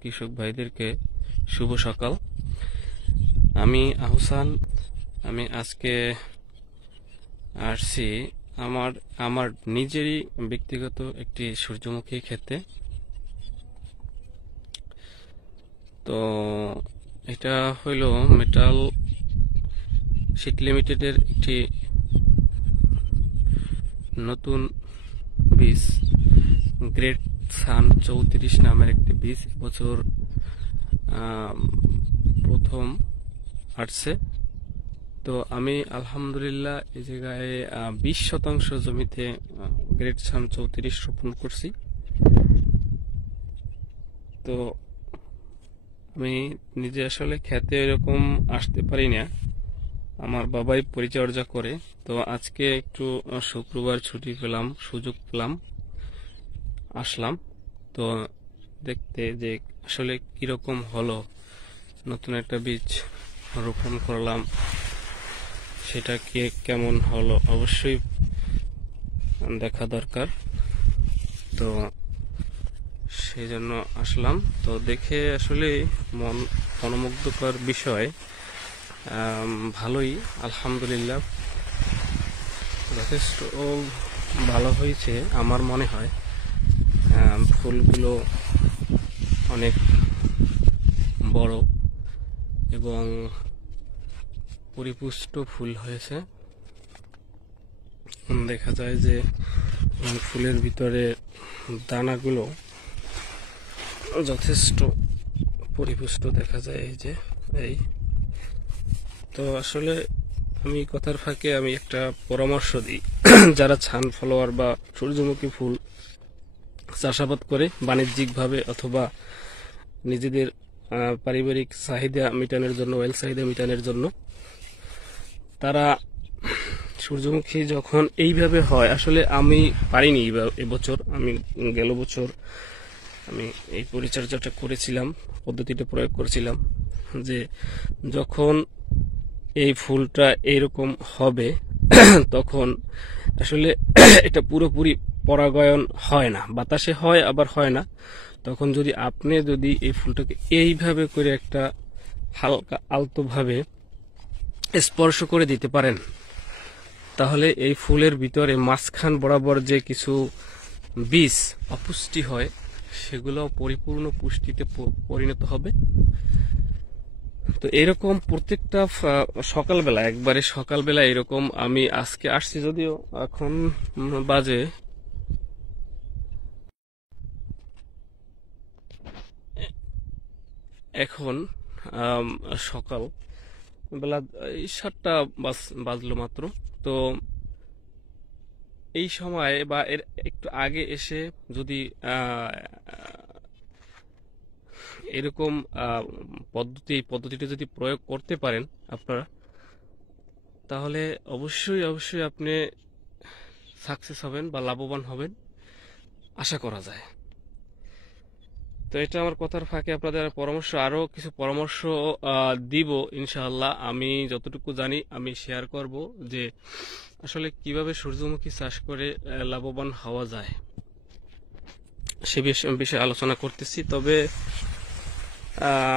কৃষক ভাইদেরকে শুভ সকাল। আমি আহসান। আমি আজকে আসছি আমার নিজেরই ব্যক্তিগত একটি সূর্যমুখী ক্ষেতে। তো এটা হইল মেটাল শিট লিমিটেডের একটি নতুন বীজ, গ্রেট সান 34 নামের একটি বীজ এবছর প্রথম আসছে। তো আমি আলহামদুলিল্লাহ এই জায়গায় 20% জমিতে গ্রেট সান 34 রোপণ করছি। তো আমি নিজে আসলে খেতে এরকম আসতে পারি না, আমার বাবাই পরিচর্যা করে। তো আজকে একটু শুক্রবার ছুটি পেলাম, সুযোগ পেলাম, আসলাম তো দেখতে যে আসলে কিরকম হলো। নতুন একটা বীজ রোপণ করলাম, সেটা কেমন হলো অবশ্যই দেখা দরকার। তো সেই জন্য আসলাম। তো দেখে আসলে মনোমুগ্ধকর বিষয়, ভালোই আলহামদুলিল্লাহ, যথেষ্ট ভালো হয়েছে আমার মনে হয়। ফুলগুলো অনেক বড় এবং পরিপুষ্ট ফুল হয়েছে। দেখা যায় যে ফুলের ভিতরে দানাগুলো যথেষ্ট পরিপুষ্ট দেখা যায়। এই তো আসলে আমি কথার ফাঁকে আমি একটা পরামর্শ দিই যারা ছান ফলোয়ার বা সূর্যমুখী ফুল চাষাবাদ করে বাণিজ্যিকভাবে অথবা নিজেদের পারিবারিক চাহিদা মেটানোর জন্য, অয়েল চাহিদা মেটানোর জন্য, তারা সূর্যমুখী যখন এইভাবে হয়, আসলে আমি পারিনি এবছর, আমি গেল বছর আমি এই পরিচর্যাটা করেছিলাম, পদ্ধতিটা প্রয়োগ করেছিলাম, যে যখন এই ফুলটা এইরকম হবে তখন আসলে এটা পুরোপুরি পরাগায়ন হয় না, বাতাসে হয় আবার হয় না। তখন আপনি এই ফুলটাকে এইভাবে করে একটা হালকা আলতোভাবে স্পর্শ করে দিতে পারেন, তাহলে এই ফুলের ভিতরে মাঝখান বরাবর যে কিছু বীজ অপুষ্টি হয় সেগুলো পরিপূর্ণ পুষ্টিতে পরিণত হবে। তো এরকম প্রত্যেকটা সকালবেলা, একবারে সকালবেলা এরকম আমি আজকে আসছি, যদিও এখন বাজে এখন সকাল বেলা 7টা বাজলো মাত্র। তো এই সময় বা এর একটু আগে এসে যদি এরকম পদ্ধতিটা যদি প্রয়োগ করতে পারেন আপনারা, তাহলে অবশ্যই আপনি সাকসেস হবেন বা লাভবান হবেন, আশা করা যায়। তো এটা আমার কথার ফাঁকে আপনাদের আরো কিছু পরামর্শ দিব ইনশাআল্লাহ। আমি যতটুকু জানি আমি শেয়ার করব যে আসলে কিভাবে সূর্যমুখী চাষ করে লাভবান হওয়া যায়, সে বিষয়ে আলোচনা করতেছি। তবে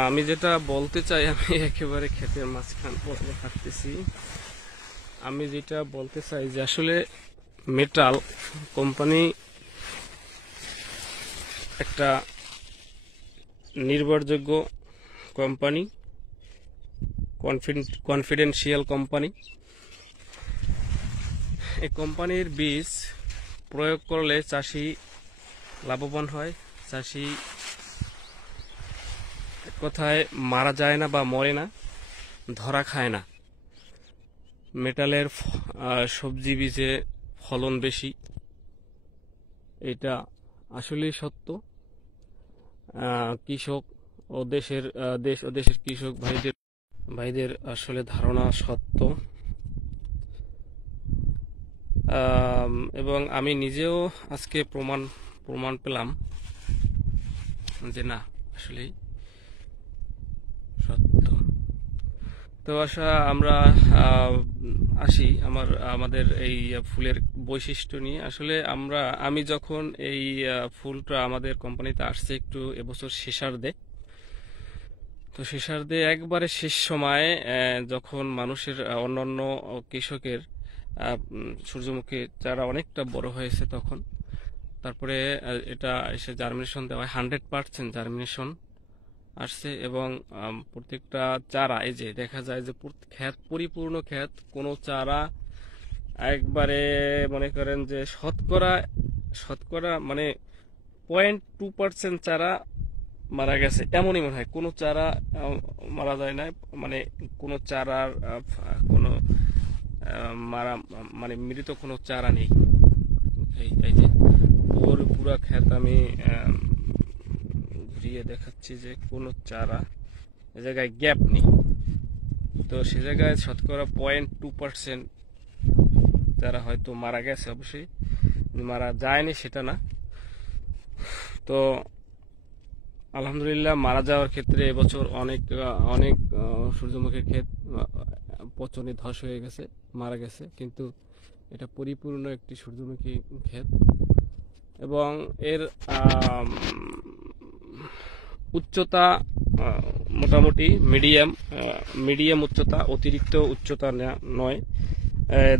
আমি যেটা বলতে চাই, আমি একেবারে ক্ষেতের মাঝখান পর্যন্ত থাকতেছি, আমি যেটা বলতে চাই যে আসলে মেটাল কোম্পানি একটা নির্ভরযোগ্য কোম্পানি, কনফিডেন্সিয়াল কোম্পানি। এই কোম্পানির বীজ প্রয়োগ করলে চাষি লাভবান হয়, চাষি কোথায় মারা যায় না বা মরে না, ধরা খায় না। মেটালের সবজি বীজে ফলন বেশি, এটা আসলেই সত্য। কৃষক ও দেশের কৃষক ভাইদের আসলে ধারণা সত্য। এবং আমি নিজেও আজকে প্রমাণ পেলাম যে না, আসলেই সত্য। তো আমরা আসি আমাদের এই ফুলের বৈশিষ্ট্য নিয়ে। আসলে আমি যখন এই ফুলটা আমাদের কোম্পানিতে আসছে একটু এবছর শেষার্ধে, তো সেসার দিয়ে একবারে শেষ সময়ে যখন মানুষের অন্যান্য কৃষকের সূর্যমুখী চারা অনেকটা বড় হয়েছে, তখন তারপরে এটা এসে জার্মিনেশন দেওয়া হয়। 100% জার্মিনেশন আসছে এবং প্রত্যেকটা চারা এই যে দেখা যায় যে ক্ষেত, পরিপূর্ণ ক্ষেত, কোনো চারা একবারে মনে করেন যে শতকরা শতকরা মানে 0.2% চারা মারা গেছে এমনই মনে হয়। কোনো চারা মারা যায় না, মানে কোনো চারার কোনো মারা মানে মৃত কোনো চারা নেই। এই যে পুরা ক্ষেত আমি ঘুরিয়ে দেখাচ্ছি যে কোনো চারা এ জায়গায় গ্যাপ নেই। তো সে জায়গায় শতকরা 0.2% যারা হয়তো মারা গেছে, অবশ্যই মারা যায়নি সেটা না। তো আলহামদুলিল্লাহ মারা যাওয়ার ক্ষেত্রে এবছর অনেক অনেক সূর্যমুখীর ক্ষেত পচনে ধস হয়ে গেছে, মারা গেছে, কিন্তু এটা পরিপূর্ণ একটি সূর্যমুখী ক্ষেত এবং এর উচ্চতা মোটামুটি মিডিয়াম উচ্চতা, অতিরিক্ত উচ্চতা নয়।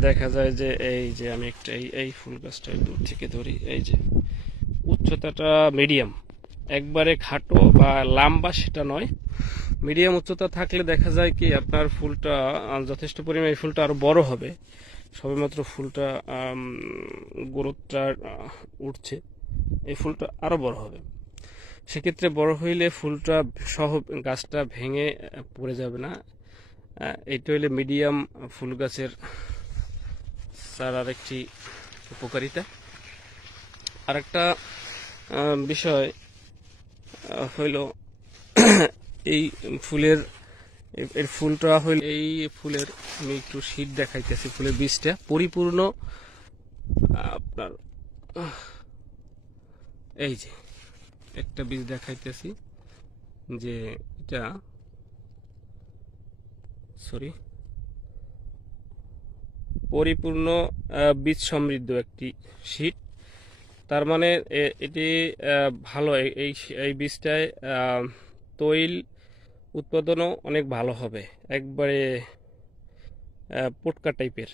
দেখা যায় যে এই যে আমি একটা এই ফুল গাছটা দূর থেকে ধরি, এই যে উচ্চতাটা মিডিয়াম, একবারে খাটো বা লম্বা সেটা নয়, মিডিয়াম উচ্চতা থাকলে দেখা যায় কি আপনার ফুলটা যথেষ্ট পরিমাণে ফুলটা আরো বড় হবে। সবেমাত্র ফুলটা গ্রোথটা উঠছে, এই ফুলটা আরো বড় হবে। সেক্ষেত্রে বড় হইলে ফুলটা সহ গাছটা ভেঙে পড়ে যাবে না। এইটা হইলে মিডিয়াম ফুল গাছের চারার একটি উপকারিতা। আরেকটা বিষয় হইল এই ফুলের এর ফুলটা হইল এই ফুলের আমি একটু শীত দেখাইতেছি। ফুলের বীজটা পরিপূর্ণ আপনার এই যে একটা বীজ দেখাইতেছি যে এটা পরিপূর্ণ বীজ সমৃদ্ধ একটি শীট। তার মানে এটি ভালো, এই বীজটায় তৈল উৎপাদনও অনেক ভালো হবে। একবারে পোটকা টাইপের,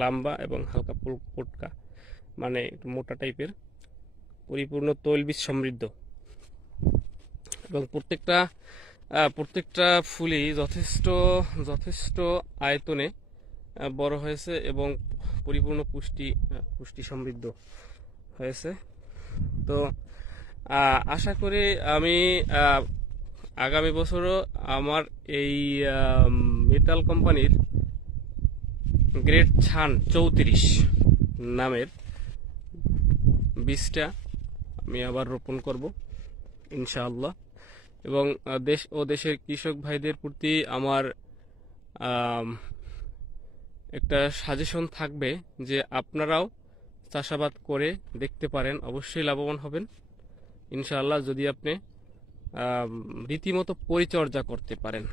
লম্বা এবং হালকা পোটকা, মানে একটু মোটা টাইপের, পরিপূর্ণ তৈল বীজ সমৃদ্ধ এবং প্রত্যেকটা ফুলই যথেষ্ট আয়তনে বড় হয়েছে এবং পরিপূর্ণ পুষ্টি সমৃদ্ধ হয়েছে। তো আশা করি আমি আগামী বছরও আমার এই মেটাল কোম্পানির গ্রেট ছান 34 নামের বীজটা আমি আবার রোপণ করব ইনশাআল্লাহ। এবং দেশ ও দেশের কৃষক ভাইদের প্রতি আমার একটা সাজেশন থাকবে যে আপনারাও চাষাবাদ করে দেখতে পারেন, অবশ্যই লাভবান হবেন ইনশাআল্লাহ, যদি আপনি রীতিমতো পরিচর্যা করতে পারেন।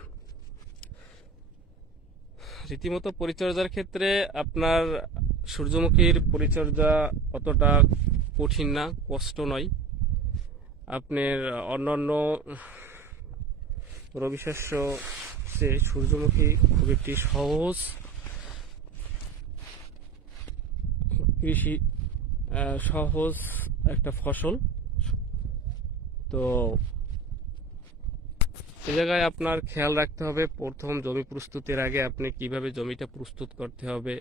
রীতিমতো পরিচর্যার ক্ষেত্রে আপনার সূর্যমুখীর পরিচর্যা অতটা কঠিন না, কষ্ট নয়। আপনার অন্যান্য রবি শস্য চেয়ে সূর্যমুখী খুব একটি সহজ সহজ একটা ফসল। তো এ জায়গায় আপনার খেয়াল রাখতে হবে, প্রথম জমি প্রস্তুতের আগে আপনি কিভাবে জমিটা প্রস্তুত করতে হবে।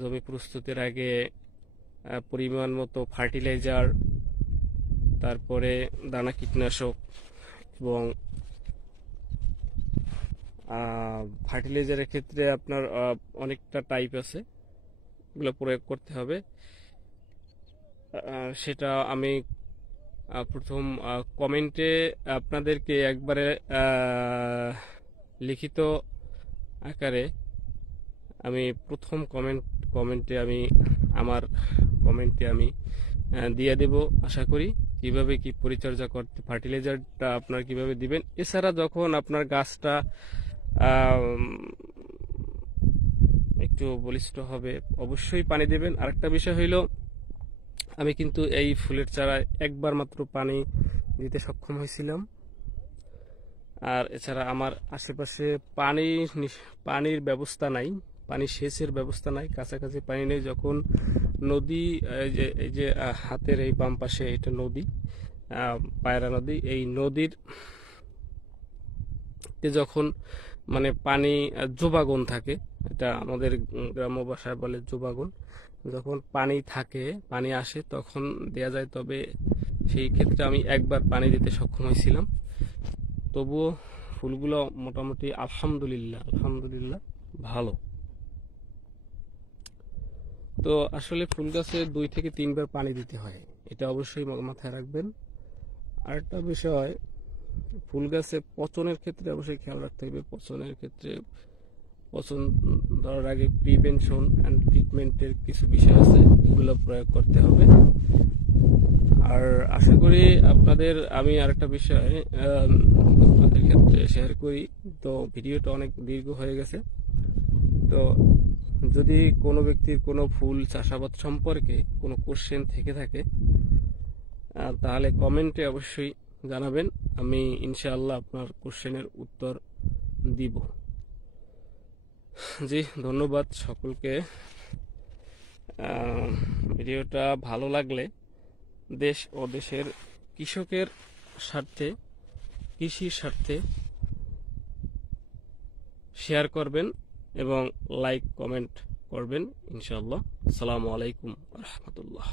জমি প্রস্তুতের আগে পরিমাণ মতো ফার্টিলাইজার, তারপরে দানা কীটনাশক এবং ফার্টিলাইজারের ক্ষেত্রে আপনার অনেকটা টাইপ আছে, এগুলো প্রয়োগ করতে হবে। সেটা আমি প্রথম কমেন্টে আপনাদেরকে একবারে লিখিত আকারে আমি প্রথম কমেন্টে আমি আমার কমেন্টে আমি দিয়ে দেব। আশা করি কিভাবে কি পরিচর্যা করতে, ফার্টিলাইজারটা আপনার কিভাবে দিবেন। এছাড়া যখন আপনার গাছটা একটু বলিষ্ঠ হবে অবশ্যই পানি দেবেন। আরেকটা বিষয় হইল, আমি কিন্তু এই ফুলের চারায় একবার মাত্র পানি দিতে সক্ষম হয়েছিলাম, আর এছাড়া আমার আশেপাশে পানির ব্যবস্থা নাই, পানি সেচের ব্যবস্থা নাই, কাছাকাছি পানি নেই। যখন নদী, এই যে হাতের এই বাম পাশে এটা নদী, পায়রা নদী, এই নদীর যখন মানে পানি জোবাগন থাকে, এটা আমাদের গ্রাম্য ভাষায় বলে জোবাগন, যখন পানি থাকে, পানি আসে তখন দেয়া যায়। তবে সেই ক্ষেত্রে আমি একবার পানি দিতে সক্ষম হয়েছিলাম। তবুও ফুলগুলো মোটামুটি আলহামদুলিল্লাহ ভালো। তো আসলে ফুল গাছে 2 থেকে 3 বার পানি দিতে হয়, এটা অবশ্যই মাথায় রাখবেন। আরেকটা বিষয়, ফুল গাছে পচনের ক্ষেত্রে অবশ্যই খেয়াল রাখতে হবে। পচনের ক্ষেত্রে পচন ধরার আগে প্রিভেনশন অ্যান্ড ট্রিটমেন্টের কিছু বিষয় আছে, এগুলো প্রয়োগ করতে হবে। আর আশা করি আমি আরেকটা বিষয় আপনাদের ক্ষেত্রে শেয়ার করি। তো ভিডিওটা অনেক দীর্ঘ হয়ে গেছে। তো যদি কোনো ব্যক্তির কোনো ফুল চাষাবাদ সম্পর্কে কোনো কোশ্চেন থেকে থাকে, তাহলে কমেন্টে অবশ্যই জানাবেন। আমি ইনশাআল্লাহ আপনার কোশ্চেনের উত্তর দিব। জি, ধন্যবাদ সকলকে। ভিডিওটা ভালো লাগলে দেশ ও দেশের কৃষকের স্বার্থে, কৃষির স্বার্থে শেয়ার করবেন এবং লাইক কমেন্ট করবেন ইনশাআল্লাহ। আসসালামু আলাইকুম ওয়া রাহমাতুল্লাহ।